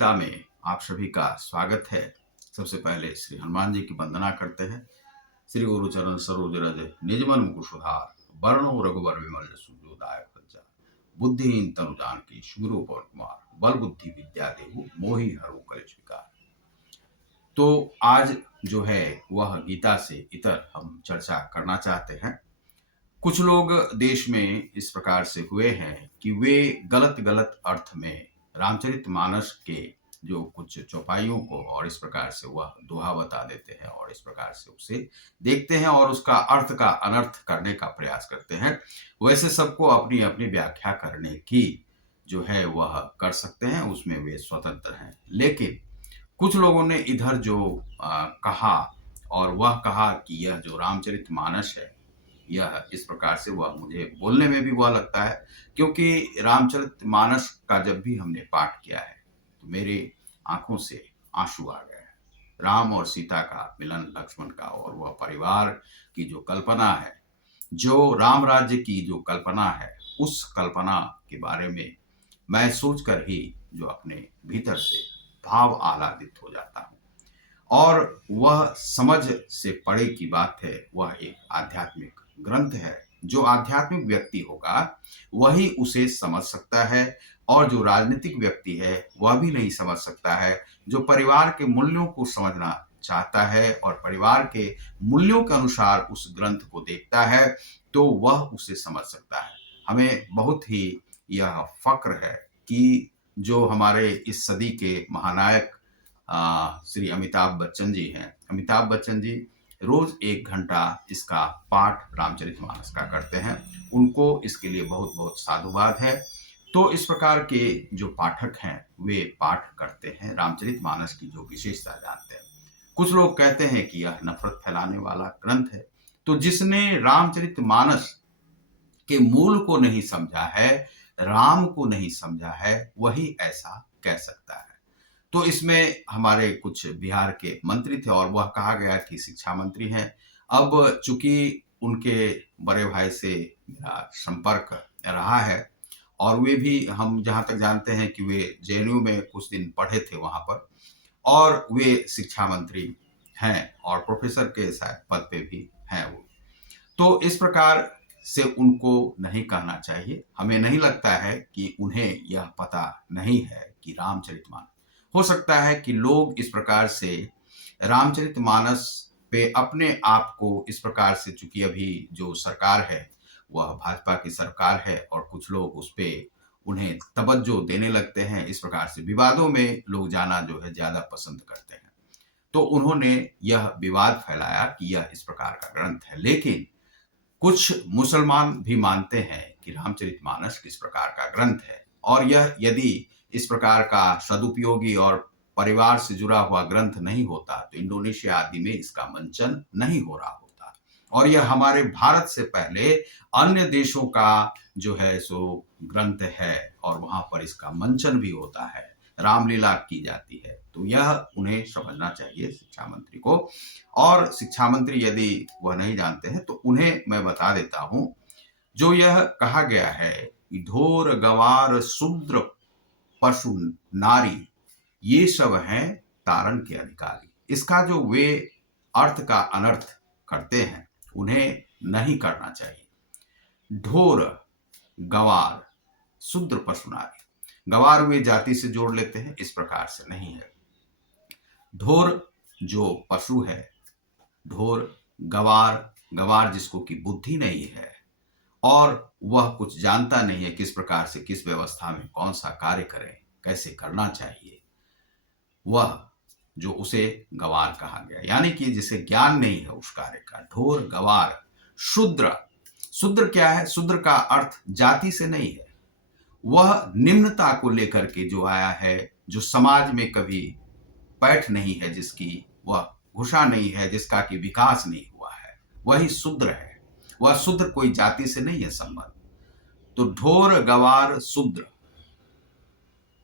गीता में आप सभी का स्वागत है। सबसे पहले श्री हनुमान जी की वंदना करते हैं। श्री गुरु चरण सरोज रज निज मन मुकुर सुधार, वरणो रघुवर विमल जसु जो दायक फलचार। बुद्धिहीन तनु जानकी सुमिरौ पवन कुमार, बल बुद्धि विद्या देहु मोहि हरहु कलेश विकार। तो आज जो है वह गीता से इतर हम चर्चा करना चाहते हैं। कुछ लोग देश में इस प्रकार से हुए हैं कि वे गलत गलत अर्थ में रामचरितमानस के जो कुछ चौपाइयों को और इस प्रकार से वह दोहा बता देते हैं और इस प्रकार से उसे देखते हैं और उसका अर्थ का अनर्थ करने का प्रयास करते हैं। वैसे सबको अपनी अपनी व्याख्या करने की जो है वह कर सकते हैं, उसमें वे स्वतंत्र हैं। लेकिन कुछ लोगों ने इधर जो कहा और वह कहा कि यह जो रामचरितमानस है यह इस प्रकार से, वह मुझे बोलने में भी वह लगता है, क्योंकि रामचरितमानस का जब भी हमने पाठ किया है तो मेरे आंखों से आंसू आ गए हैं। राम और सीता का मिलन, लक्ष्मण का, और वह परिवार की जो कल्पना है, जो राम राज्य की जो कल्पना है, उस कल्पना के बारे में मैं सोचकर ही जो अपने भीतर से भाव आह्लादित हो जाता हूँ। और वह समझ से परे की बात है, वह एक आध्यात्मिक ग्रंथ है। जो आध्यात्मिक व्यक्ति होगा वही उसे समझ सकता है, और जो राजनीतिक व्यक्ति है वह भी नहीं समझ सकता है। जो परिवार के मूल्यों को समझना चाहता है और परिवार के मूल्यों के अनुसार उस ग्रंथ को देखता है तो वह उसे समझ सकता है। हमें बहुत ही यह फक्र है कि जो हमारे इस सदी के महानायक श्री अमिताभ बच्चन जी हैं। अमिताभ बच्चन जी रोज 1 घंटा इसका पाठ रामचरितमानस का करते हैं। उनको इसके लिए बहुत बहुत साधुवाद है। तो इस प्रकार के जो पाठक हैं वे पाठ करते हैं, रामचरितमानस की जो विशेषता जानते हैं। कुछ लोग कहते हैं कि यह नफरत फैलाने वाला ग्रंथ है। तो जिसने रामचरितमानस के मूल को नहीं समझा है, राम को नहीं समझा है, वही ऐसा कह सकता है। तो इसमें हमारे कुछ बिहार के मंत्री थे और वह कहा गया कि शिक्षा मंत्री हैं। अब चूंकि उनके बड़े भाई से मेरा संपर्क रहा है और वे भी, हम जहाँ तक जानते हैं कि वे जेएनयू में कुछ दिन पढ़े थे वहाँ पर, और वे शिक्षा मंत्री हैं और प्रोफेसर के शायद पद पे भी हैं वो। तो इस प्रकार से उनको नहीं कहना चाहिए। हमें नहीं लगता है कि उन्हें यह पता नहीं है कि रामचरितमानस, हो सकता है कि लोग इस प्रकार से रामचरितमानस पे अपने आप को इस प्रकार से, चूंकि अभी जो सरकार है वह भाजपा की सरकार है और कुछ लोग उस पे उन्हें तवज्जो देने लगते हैं। इस प्रकार से विवादों में लोग जाना जो है ज्यादा पसंद करते हैं। तो उन्होंने यह विवाद फैलाया कि यह इस प्रकार का ग्रंथ है। लेकिन कुछ मुसलमान भी मानते हैं कि रामचरितमानस किस प्रकार का ग्रंथ है, और यह यदि इस प्रकार का सदुपयोगी और परिवार से जुड़ा हुआ ग्रंथ नहीं होता तो इंडोनेशिया आदि में इसका मंचन नहीं हो रहा होता। और यह हमारे भारत से पहले अन्य देशों का जो है सो ग्रंथ है और वहां पर इसका मंचन भी होता है, रामलीला की जाती है। तो यह उन्हें समझना चाहिए शिक्षा मंत्री को। और शिक्षा मंत्री यदि वह नहीं जानते हैं तो उन्हें मैं बता देता हूं, जो यह कहा गया है कि ढोर गवार शूद्र पशु नारी ये सब हैं तारण के अधिकारी, इसका जो वे अर्थ का अनर्थ करते हैं उन्हें नहीं करना चाहिए। ढोर गवार शूद्र पशु नारी, गवार वे जाति से जोड़ लेते हैं, इस प्रकार से नहीं है। ढोर जो पशु है, ढोर गवार, गवार जिसको की बुद्धि नहीं है और वह कुछ जानता नहीं है किस प्रकार से, किस व्यवस्था में कौन सा कार्य करें, कैसे करना चाहिए, वह जो उसे गवार कहा गया, यानी कि जिसे ज्ञान नहीं है उस कार्य का। ढोर गवार शूद्र, शूद्र क्या है? शूद्र का अर्थ जाति से नहीं है, वह निम्नता को लेकर के जो आया है, जो समाज में कभी पैठ नहीं है, जिसकी वह घुसा नहीं है, जिसका कि विकास नहीं हुआ है, वही शूद्र है। वह शूद्र कोई जाति से नहीं है संबंध। तो ढोर गवार शूद्र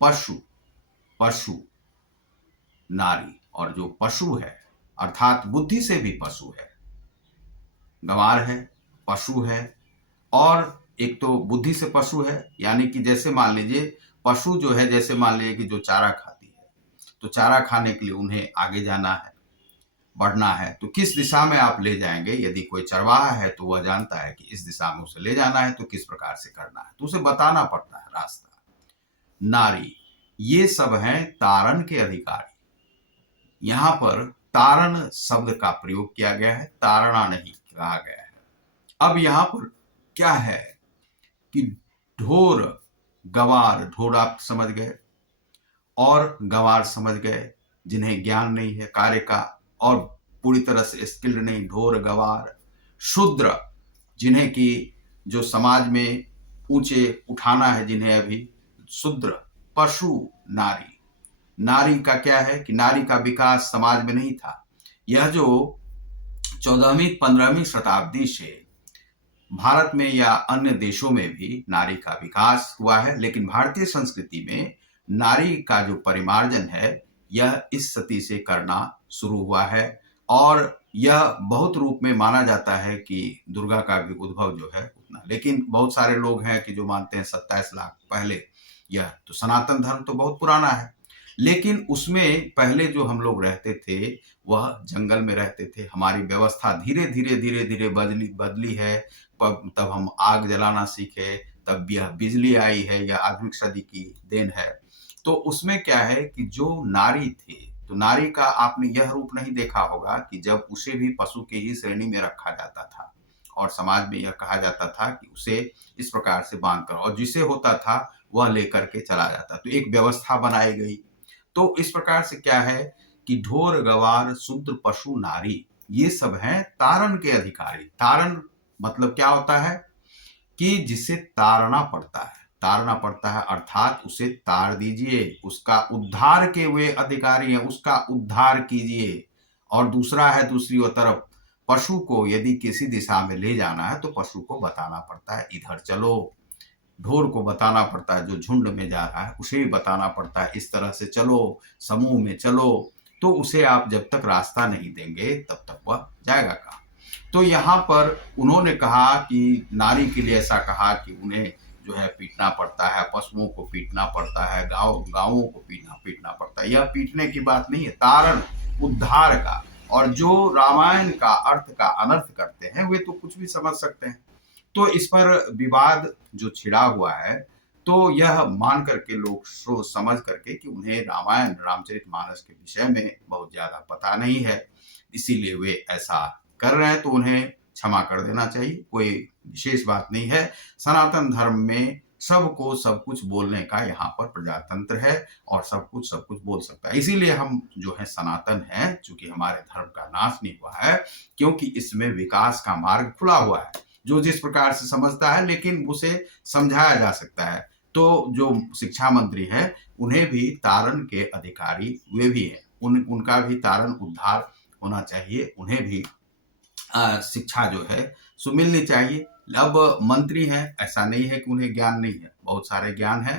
पशु, पशु नारी, और जो पशु है अर्थात बुद्धि से भी पशु है, गवार है, पशु है, और एक तो बुद्धि से पशु है, यानी कि जैसे मान लीजिए पशु जो है, जैसे मान लीजिए कि जो चारा खाती है, तो चारा खाने के लिए उन्हें आगे जाना है, बढ़ना है, तो किस दिशा में आप ले जाएंगे। यदि कोई चरवाहा है तो वह जानता है कि इस दिशा में उसे ले जाना है तो किस प्रकार से करना है, तो उसे बताना पड़ता है रास्ता। नारी, ये सब हैं तारण के अधिकारी। यहां पर तारण शब्द का प्रयोग किया गया है, तारणा नहीं कहा गया है। अब यहां पर क्या है कि ढोर गवार, ढोर आप समझ गए और गवार समझ गए, जिन्हें ज्ञान नहीं है कार्य का और पूरी तरह से स्किल्ड नहीं, ढोर गवार। शूद्र, जिन्हें कि जो समाज में ऊंचे उठाना है, जिन्हें अभी शूद्र। पशु, नारी। नारी का क्या है कि नारी का विकास समाज में नहीं था। यह जो 14वीं 15वीं शताब्दी से भारत में या अन्य देशों में भी नारी का विकास हुआ है, लेकिन भारतीय संस्कृति में नारी का जो परिमार्जन है यह इस सती से करना शुरू हुआ है और यह बहुत रूप में माना जाता है कि दुर्गा का भी उद्भव जो है उतना। लेकिन बहुत सारे लोग हैं कि जो मानते हैं 27 लाख पहले। यह तो सनातन धर्म तो बहुत पुराना है, लेकिन उसमें पहले जो हम लोग रहते थे वह जंगल में रहते थे। हमारी व्यवस्था धीरे धीरे धीरे धीरे बदली है। तब हम आग जलाना सीखे, तब यह बिजली आई है, यह आधुनिक सदी की देन है। तो उसमें क्या है कि जो नारी थे, तो नारी का आपने यह रूप नहीं देखा होगा कि जब उसे भी पशु की ही श्रेणी में रखा जाता था और समाज में यह कहा जाता था कि उसे इस प्रकार से बांध कर, और जिसे होता था वह लेकर के चला जाता, तो एक व्यवस्था बनाई गई। तो इस प्रकार से क्या है कि ढोर गवार शूद्र पशु नारी ये सब हैं तारण के अधिकारी। तारण मतलब क्या होता है कि जिसे तारना पड़ता है, तारना पड़ता है अर्थात उसे तार दीजिए, उसका उद्धार के वे अधिकारी हैं, उसका उद्धार कीजिए। और दूसरा है दूसरी तरफ पशु को यदि किसी दिशा में ले जाना है तो पशु को बताना पड़ता है इधर चलो। ढोर को बताना पड़ता है जो झुंड में जा रहा है उसे भी बताना पड़ता है इस तरह से चलो, समूह में चलो। तो उसे आप जब तक रास्ता नहीं देंगे तब तक वह जाएगा कहाँ। तो यहाँ पर उन्होंने कहा कि नारी के लिए ऐसा कहा कि उन्हें जो है पीटना पड़ता है, पशुओं को पीटना पड़ता है, गाँवों को पीटना पड़ता है। यह पीटने की बात नहीं है, तारण उद्धार का। और जो रामायण का अर्थ का अनर्थ करते हैं वे तो कुछ भी समझ सकते हैं। तो इस पर विवाद जो छिड़ा हुआ है, तो यह मान करके लोग सोच समझ करके कि उन्हें रामायण रामचरितमानस के विषय में बहुत ज्यादा पता नहीं है, इसीलिए वे ऐसा कर रहे हैं, तो उन्हें क्षमा कर देना चाहिए, कोई विशेष बात नहीं है। सनातन धर्म में सबको सब कुछ बोलने का यहाँ पर प्रजातंत्र है और सब कुछ बोल सकता है। इसीलिए हम जो है सनातन हैं, चूंकि हमारे धर्म का नाश नहीं हुआ है, क्योंकि इसमें विकास का मार्ग खुला हुआ है। जो जिस प्रकार से समझता है लेकिन उसे समझाया जा सकता है। तो जो शिक्षा मंत्री है उन्हें भी तारण के अधिकारी वे भी हैं, उनका भी तारण उद्धार होना चाहिए, उन्हें भी शिक्षा जो है सो मिलनी चाहिए। अब मंत्री हैं, ऐसा नहीं है कि उन्हें ज्ञान नहीं है, बहुत सारे ज्ञान है।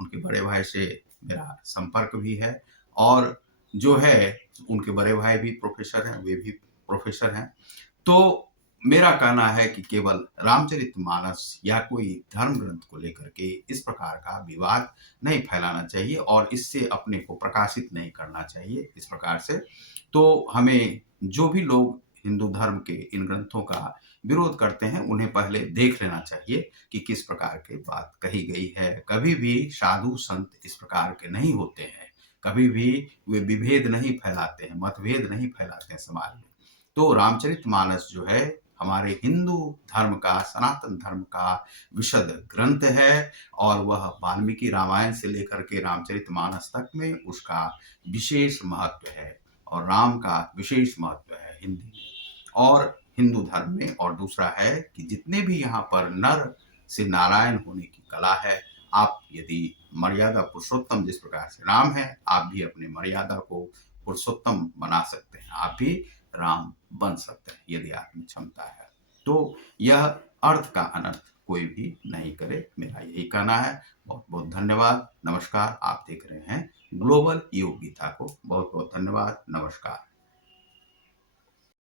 उनके बड़े भाई से मेरा संपर्क भी है और जो है उनके बड़े भाई भी प्रोफेसर हैं, वे भी प्रोफेसर हैं। तो मेरा कहना है कि केवल रामचरितमानस या कोई धर्म ग्रंथ को लेकर के इस प्रकार का विवाद नहीं फैलाना चाहिए और इससे अपने को प्रकाशित नहीं करना चाहिए इस प्रकार से। तो हमें जो भी लोग हिंदू धर्म के इन ग्रंथों का विरोध करते हैं उन्हें पहले देख लेना चाहिए कि किस प्रकार की बात कही गई है। कभी भी साधु संत इस प्रकार के नहीं होते हैं, कभी भी वे विभेद नहीं फैलाते हैं, मतभेद नहीं फैलाते हैं समाज में। तो रामचरितमानस जो है हमारे हिंदू धर्म का, सनातन धर्म का विशद ग्रंथ है और वह वाल्मीकि रामायण से लेकर के रामचरितमानस तक में उसका विशेष महत्व है और राम का विशेष महत्व है हिंदी में और हिंदू धर्म में। और दूसरा है कि जितने भी यहाँ पर नर से नारायण होने की कला है, आप यदि मर्यादा पुरुषोत्तम जिस प्रकार से राम है, आप भी अपने मर्यादा को पुरुषोत्तम बना सकते हैं, आप भी राम बन सकते हैं यदि आप में क्षमता है। तो यह अर्थ का अनर्थ कोई भी नहीं करे, मेरा यही कहना है। बहुत बहुत धन्यवाद, नमस्कार। आप देख रहे हैं ग्लोबल योग गीता को। बहुत बहुत धन्यवाद, नमस्कार।